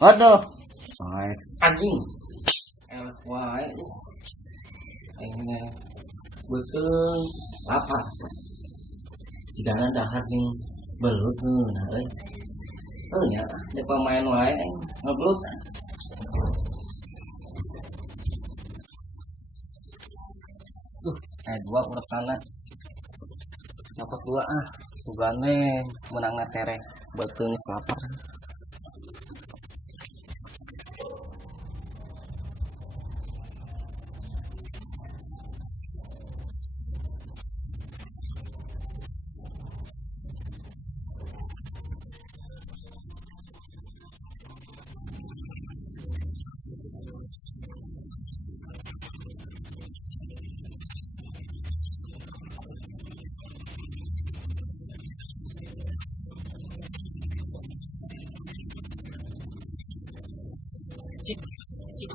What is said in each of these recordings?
Waduh. Anjing. Elak wae. Aing betul lapar. Jigana dahar jeung belut nah euy. Nya dek pemain wae ngeblut. Dua urut kana. Dapat dua sugane menangna tereh beuteung lapar. Cik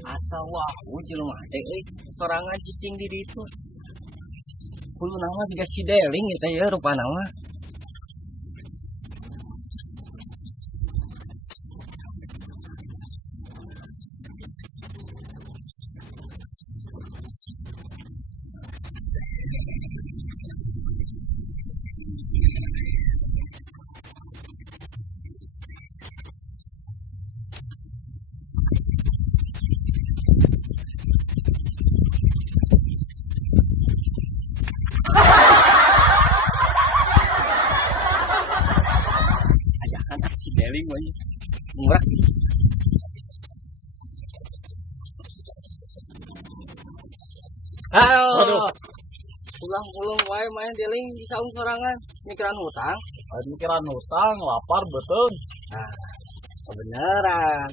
asa wahyu jelema teh euy sorangan cicing di ditu. Kudu nama juga si Deling eta ya rupana mah. Deling wae. Murah. Aduh. Pulang wae main deling di saung sorangan, mikiran hutang. Mikiran hutang, lapar betul. Nah, kebenaran.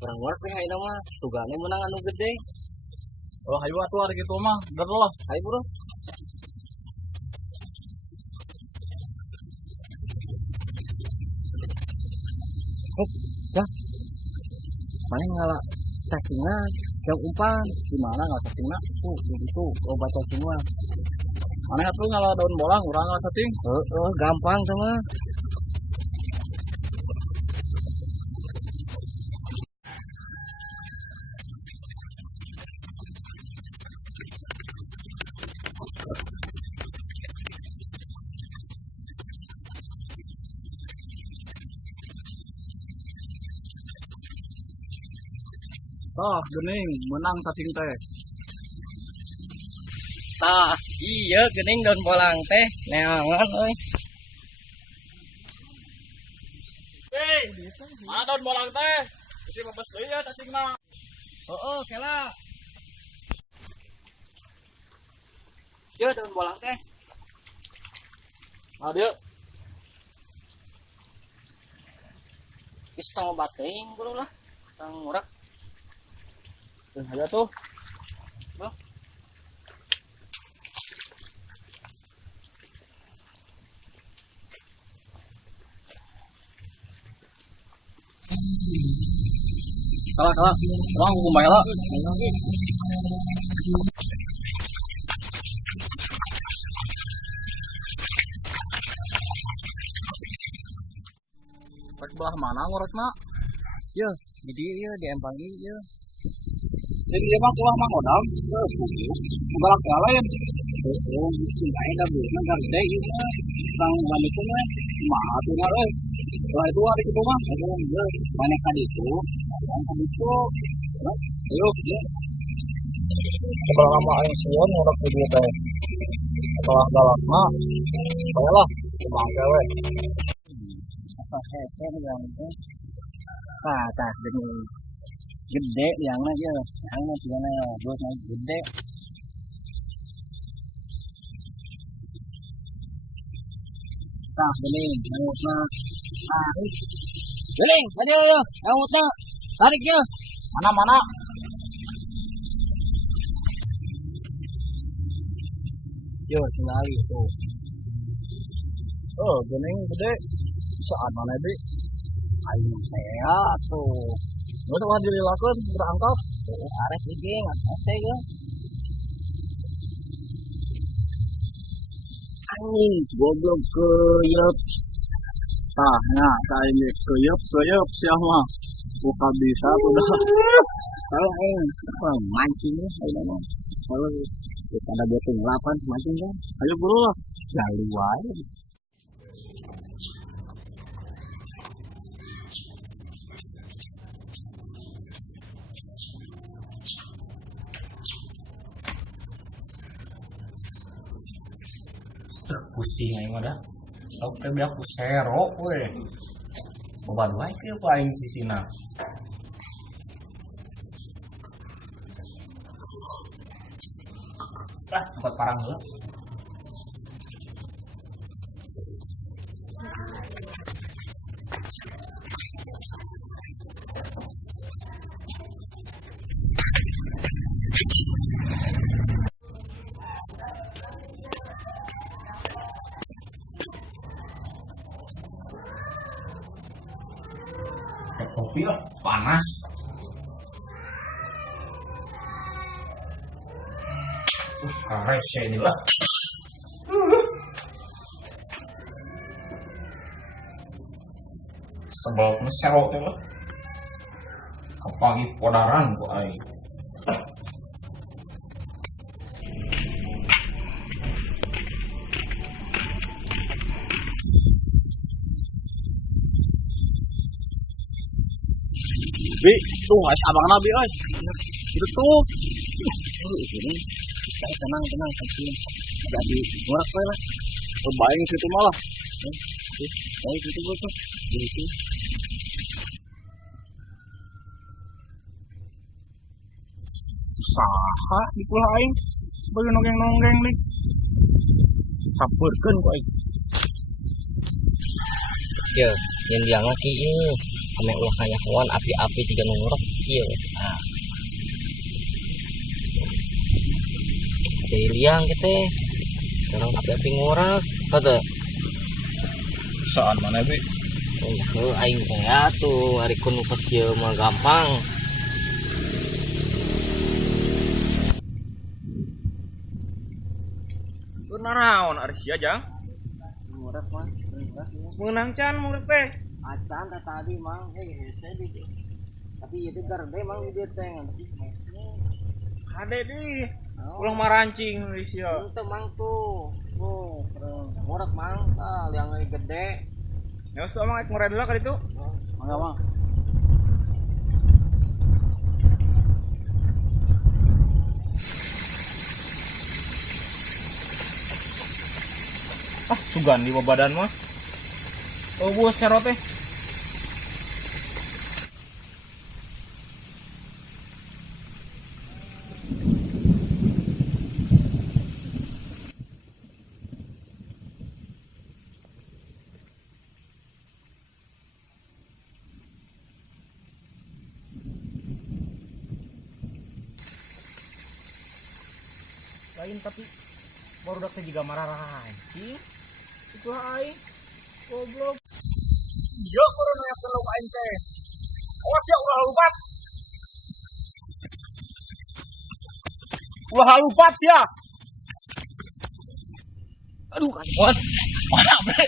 Orang luar teh ayeuna mah sugane menang anu gede. Oh, hayu atuh ari kitu mah, derlah. Hayu bro. Ya. Paling ngalah cacingna yang umpan di mana ngalah cacingna begitu obat cacingna. Mana atuh ngalah daun bolang urang ngalah cacing? Gampang sama. Gening menang cacing teh. Iya gening daun bolang teh neangan euy. Mana daun bolang teh? Isi mepes deui ya cacingna. Heeh, kela. Ieu daun bolang teh. Dieu. Geus tong obat teuing bro lah. Tang murah. Aja tuh. Bro. Kalah. Orang kumaha lah. Rek belah mana ngorekna? Yo, jadi ieu di empang ieu. Jadi dia mah kuah mah kodam. Balak lain. Oh, mesti bae da beuna gede ieu mah. Sang bandikeun mah Mah atuh na euy. Lah itu hari kitu mah. maneh ka ditu. Ka ditu. Ayo. Sebelah lama aing suon ngorek di dieu teh. Setelah galakna, bayalah cuma gawe. Asal hese yang teh. Tah gede. Gede yang aja. Yang mah tigana buat gede. Tah gening, ngangutna. Tarik. Gening, ayo yo, ngangutna. Tarik yo. Mana? Yo, tinggal itu. Oh, gening gede. Saat mana deh? Ayo saya tuh. Nggak usah dililakeun, udah angkat. Arek iki ngasih yo. Anjing, goblok keyep. Tah, nya, saya ini keyep siapa mah. bukan bisa udah salah mancing ya ayo salah kita ada betul 8 mancing kan ayo bro lah gali wae pusing aing mah dah. Oke biar pusero we. Beban wae ke aing sisina. Cepat parang heula. Kopi lah, panas. Kares ya ini lah. Sebab ngeserot ya lah. Kepagi podaran ku aing. Bi, tuh guys abang Nabi oi. Itu tuh. Ini saya tenang kecil. Jadi ngorak we lah. Berbaing situ malah. Baik situ tuh. Gitu. Saha di kula aing. Bagi nonggeng-nonggeng nih. Sampurkeun ku aing. Ya, yang diangkat ini ame ulah kayak kawan api-api tiga nomor kieu. Nah. Teh liang kita. Orang api-api ngorak, kada. Saan mana bi? Oh, aing teh atuh ari kun pas kieu mah gampang. Lu naraon ari sia jang? Ngorak mah. Menang can murid teh. Acan teh tadi mang saya di tapi itu gerde mang dia teh Kade di. Ulah marancing di sia. itu mang tuh ngorak mang liang gede Ya wes tuh amang ngorek dulu ka ditu. Mangga mah. Sugan di badan mah. Oh bos serot teh. Lain tapi baru dak juga marah anjing. Itu aing goblok. Yo corona yang perlu aing teh. Awas ya ulah lupat. Ulah lupat sia. Aduh kan. Mana bre?